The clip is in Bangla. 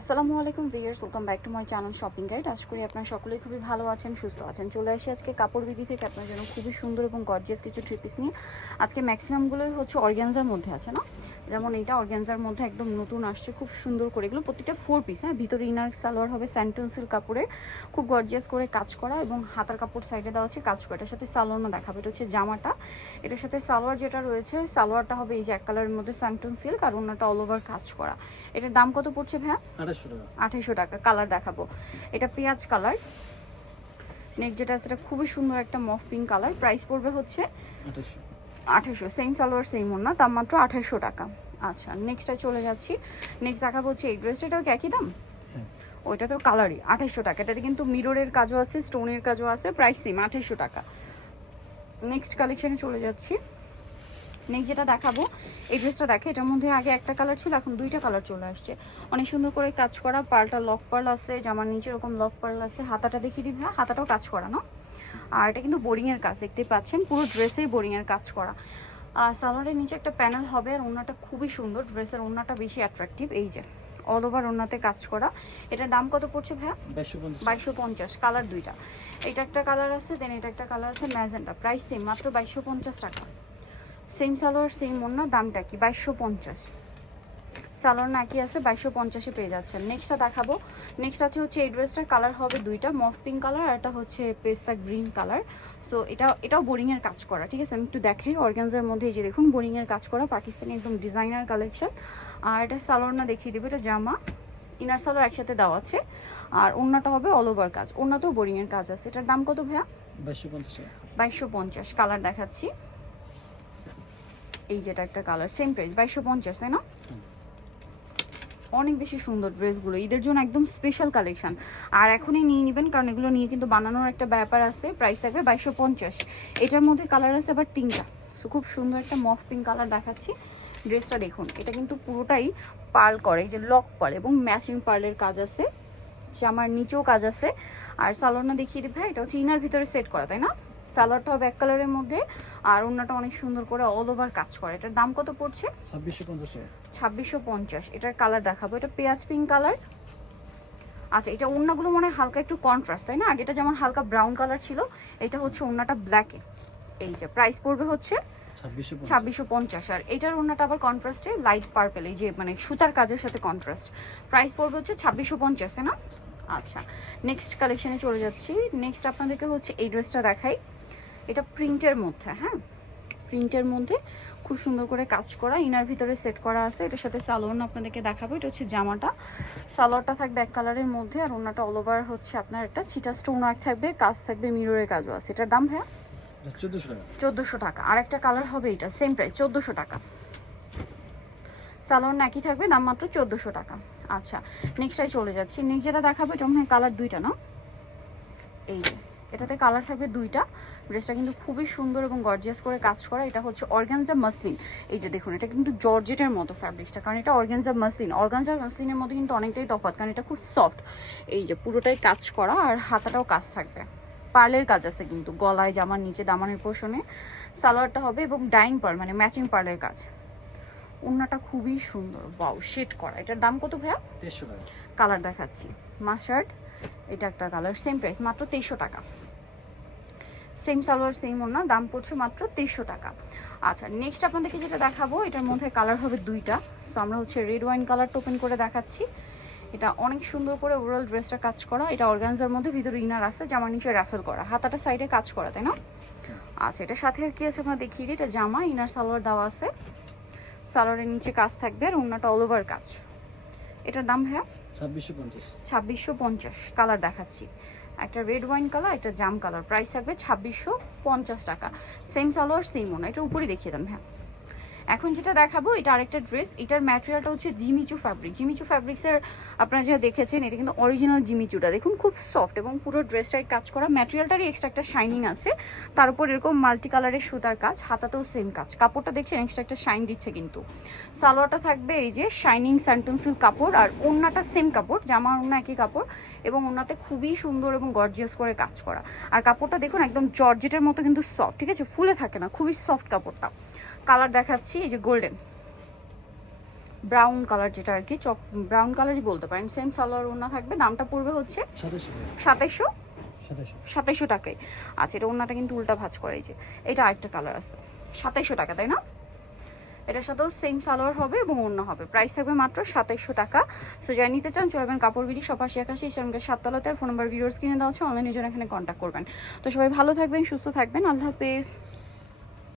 আসসালামু আলাইকুম viewers, welcome back to my channel shopping guide. আশা করি আপনারা সকলেই খুবই ভালো আছেন, সুস্থ আছেন। চলে আসি আজকে কাপড় বিধি থেকে আপনার জন্য খুবই সুন্দর এবং গর্জিয়াস কিছু থ্রি পিস নিয়ে। আজকে ম্যাক্সিমামগুলোই হচ্ছে অর্গ্যানজার মধ্যে আছে না, যেমন এইটা অর্গ্যানজার মধ্যে একদম নতুন আসছে, খুব সুন্দর করে। এগুলো প্রত্যেকটা 4 পিস, হ্যাঁ। ভিতরে ইনার সালোয়ার হবে স্যান্টন সিল্ক কাপড়ের, খুব গর্জিয়াস করে কাজ করা, এবং হাতার কাপড় সাইডে দেওয়া আছে কাজ করা। এটার সাথে সালোয়ার দেখাবে, এটা হচ্ছে জামাটা। এটার সাথে সালোয়ার যেটা রয়েছে, সালোয়ারটা হবে এই যে এক কালারের মধ্যে স্যান্টন সিল্ক, আর অন্যটা অল ওভার কাজ করা। এটার দাম কত পড়ছে ভাইয়া? 2800 টাকা। কালার দেখাবো, এটা পেঁয়াজ কালার। নেক্সট যেটা আছে, এটা খুবই সুন্দর একটা মফ পিঙ্ক কালার। প্রাইস পড়বে হচ্ছে 2800। সেম সালোয়ার সেম ওড়না, দাম মাত্র 2800 টাকা। আচ্ছা, নেক্সটটা চলে যাচ্ছি। নেক্সট দেখাবো হচ্ছে এই ড্রেসটা, এটাও কি একই দাম? ওইটা তো কালারই 2800 টাকা। এটাতে কিন্তু মিররের কাজও আছে, স্টোনের কাজও আছে, প্রাইস সেম 2800 টাকা। নেক্সট কালেকশনে চলে যাচ্ছি। নেক্সট যেটা দেখাবো, এই ড্রেসটা দেখে, এটার মধ্যে আগে একটা কালার ছিল, এখন দুইটা কালার চলে আসছে। অনেক সুন্দর করে কাজ করা, পার্লটা লক পার্ল আছে, জামার নিচে এরকম লক পার্ল আছে। হাতাটা দেখিয়ে দিই ভাইয়া, হাতাটাও কাজ করা না। আর এটা কিন্তু বোরিংয়ের কাজ, দেখতেই পাচ্ছেন পুরো ড্রেসেই বোরিংয়ের কাজ করা। আর সালোয়ারের নিচে একটা প্যানেল হবে, আর ওড়নাটা খুবই সুন্দর। ড্রেসের ওড়নাটা বেশি অ্যাট্রাকটিভ, এই যে অল ওভার ওড়নাতে কাজ করা। এটার দাম কত পড়ছে ভাইয়া? 2250। কালার দুইটা, এটা একটা কালার আছে, দেন এটা একটা কালার আছে ম্যাজেন্টা। প্রাইস সেম, মাত্র 2250 টাকা। সেম সালোয়ার সেম ওড়না, দামটা কি? 2250। সালোয়ার না কি আছে, 2250-এ পেয়ে যাচ্ছেন। নেক্সটটা দেখাবো। নেক্সট আছে হচ্ছে এই ড্রেসটার কালার হবে দুইটা, মফ পিঙ্ক কালার, আর এটা হচ্ছে পেস্তা গ্রিন কালার। সো এটাও বোরিংয়ের কাজ করা, ঠিক আছে। আমি একটু দেখাই, অর্গানজার মধ্যে এই যে দেখুন বোরিংয়ের কাজ করা, পাকিস্তানি একদম ডিজাইনার কালেকশন। আর এটা সালোয়ার না দেখিয়ে দেবে, এটা জামা ইনার সালোয়ার একসাথে দেওয়া আছে, আর ওড়নাটা হবে অল ওভার কাজ। ওড়নাতেও বোরিংয়ের কাজ আছে। এটার দাম কত ভাইয়া? 2250। কালার দেখাচ্ছি, এই যেটা একটা কালার, সেম প্রাইস 2250, তাই না? অনেক বেশি সুন্দর ড্রেসগুলো, ঈদের জন্য একদম স্পেশাল কালেকশন। আর এখনই নিয়ে নেবেন, কারণ এগুলো নিয়ে কিন্তু বানানোর একটা ব্যাপার আছে। প্রাইস থাকবে 2250। এটার মধ্যে কালার আছে আবার তিনটা। সো খুব সুন্দর একটা মফ পিঙ্ক কালার দেখাচ্ছি। ড্রেসটা দেখুন, এটা কিন্তু পুরোটাই পার্ল করে, যে লক পার্ল এবং ম্যাচিং পার্লের কাজ আছে, জামার নিচেও কাজ আছে। আর সালোয়ারটা দেখিয়ে দিই ভাই, এটা হচ্ছে ইনার ভিতরে সেট করা, তাই না? সালোয়ারটা হবে এক কালারের মধ্যে, আর ওড়নাটা অনেক সুন্দর করে অল ওভার কাজ করে। এটার দাম কত পড়ছে? 2650। এটার কালার দেখাবো, এটা পেঁয়াজ পিঙ্ক কালার। আচ্ছা, এটা ওড়নাগুলো মনে হয় হালকা একটু কন্ট্রাস্ট, তাই না? আগেটা যেমন হালকা ব্রাউন কালার ছিল, এটা হচ্ছে ওড়নাটা ব্ল্যাকে। এই যে প্রাইস পড়বে হচ্ছে 2650। আর এটার ওড়নাটা আবার কন্ট্রাস্টে লাইট পার্পেল, এই যে মানে সুতার কাজের সাথে কন্ট্রাস্ট। প্রাইস পড়বে হচ্ছে 2650, তাই না? আচ্ছা, নেক্সট কালেকশনে চলে যাচ্ছি। নেক্সট আপনাদেরকে হচ্ছে এই ড্রেসটা দেখাই। এটা প্রিন্টের মধ্যে, হ্যাঁ, প্রিন্টের মধ্যে খুব সুন্দর করে কাজ করা, ইনার ভিতরে সেট করা আছে। এটার সাথে সালোয়ার আপনাদেরকে দেখাবো। এটা হচ্ছে জামাটা, সালোয়ারটা থাকবে এক কালারের মধ্যে, আর ওড়নাটা অল ওভার হচ্ছে আপনার একটা ছিটা স্টোন ওয়ার্ক থাকবে, কাজ থাকবে মিররের কাজও আছে। এটার দাম হ্যাঁ 1400 টাকা। আর একটা কালার হবে, এটা সেম প্রাইস 1400 টাকা। সালোয়ার নাকি থাকবে, দাম মাত্র 1400 টাকা। আচ্ছা, নেক্সটটাই চলে যাচ্ছি। নেক্সট যেটা দেখাবো, এটা মনে হয় কালার দুইটা না, এই যে এটাতে কালার থাকবে দুইটা। ড্রেসটা কিন্তু খুবই সুন্দর এবং গর্জিয়াস করে কাজ করা। এটা হচ্ছে অর্গানজা মাসলিন। এই যে দেখুন, এটা কিন্তু জর্জেটের মতো ফ্যাব্রিক্সটা, কারণ এটা অর্গানজা মাসলিন। অর্গানজা মাসলিনের মধ্যে কিন্তু অনেকটাই তফাৎ, কারণ এটা খুব সফট। এই যে পুরোটাই কাজ করা, আর হাতাটাও কাজ থাকবে, পার্লের কাজ আছে কিন্তু গলায়, জামার নিচে, দামানের পোর্শনে। সালোয়ারটা হবে এবং ডাইং পার্ল মানে ম্যাচিং পার্লের কাজ। ওড়নাটা খুবই সুন্দর, ওয়াও, শেড করা। এটার দাম কত ভাইয়া? 2300 টাকা। কালার দেখাচ্ছি, মাস্টার্ড, এটা একটা কালার, সেম প্রাইস মাত্র 2300 টাকা। সেম সালোয়ার সেম ওড়না, দাম পড়ছে মাত্র 2300 টাকা। আচ্ছা, নেক্সট আপনাদেরকে যেটা দেখাবো, এটার মধ্যে কালার হবে দুইটা। সো আমরা হচ্ছে রেড ওয়াইন কালারটা ওপেন করে দেখাচ্ছি। এটা অনেক সুন্দর করে ওভারঅল ড্রেসটা কাজ করা। এটা অর্গানজার মধ্যে, ভিতরে ইনার আছে, জামার নিচে রাফেল করা, হাতাটা সাইডে কাজ করা, তাই না? আচ্ছা, এটা সাথে আর কি আছে আমরা দেখিয়ে দিই। এটা জামা, ইনার সালোয়ার দেওয়া আছে, সালোয়ারের নিচে কাজ থাকবে, আর ওড়নাটা অল ওভার কাজ। এটার দাম হ্যাঁ 2650। কালার দেখাচ্ছি, একটা রেড ওয়াইন কালার, একটা জাম কালার। প্রাইস থাকবে 2650 টাকা। সেম সালোয়ার সেম ওনা। এটা উপরে দেখিয়ে দাম। হ্যাঁ, এখন যেটা দেখাবো, এটা আরেকটা ড্রেস। এটার ম্যাটেরিয়ালটা হচ্ছে জিমিচু ফ্যাব্রিক। জিমিচু ফ্যাব্রিক্সের আপনারা যেটা দেখেছেন, এটা কিন্তু অরিজিনাল জিমিচুটা। দেখুন খুব সফট, এবং পুরো ড্রেসটাই কাজ করা। ম্যাটেরিয়ালটারই এক্সট্রা একটা শাইনিং আছে, তার উপর এরকম মাল্টি কালারের সুতার কাজ, হাতাতেও সেম কাজ। কাপড়টা দেখছেন এক্সট্রা একটা শাইন দিচ্ছে কিন্তু। সালোয়ারটা থাকবে এই যে শাইনিং স্যান্টন সিল্ক কাপড়, আর ওড়নাটা সেম কাপড়, জামা ওড়না একই কাপড়, এবং ওড়নাতে খুবই সুন্দর এবং গর্জিয়াস করে কাজ করা। আর কাপড়টা দেখুন একদম জর্জেটের মতো কিন্তু সফট, ঠিক আছে, ফুলে থাকে না, খুবই সফট কাপড়টা। কালার দেখাচ্ছি, এই যে গোল্ডেন, ব্রাউন কালার যেটা আর কি, ব্রাউন কালারই বলতে পারেন। সেম সালোয়ার ওড়না থাকবে, দামটা পড়বে হচ্ছে 2700 2700 টাকায়। আচ্ছা, এটা ওড়নাটা কিন্তু উল্টা ভাঁজ করা, এই যে এটা আরেকটা কালার আছে, 2700 টাকা, তাই না? এটার সাথেও সেম সালোয়ার হবে এবং ওড়না হবে, প্রাইস থাকবে মাত্র 2700 টাকা। সো যারা নিতে চান চলে যাবেন কাপড় বিডি, শপ 80 ইসলামগেট 7তলাতে, আর ফোন নাম্বার ভিডিওস কিনে দেওয়া হচ্ছে, অনলাইনে জন্য এখানে কন্ট্যাক্ট করবেন। তো সবাই ভালো থাকবেন, সুস্থ থাকবেন, আল্লাহ হাফেজ।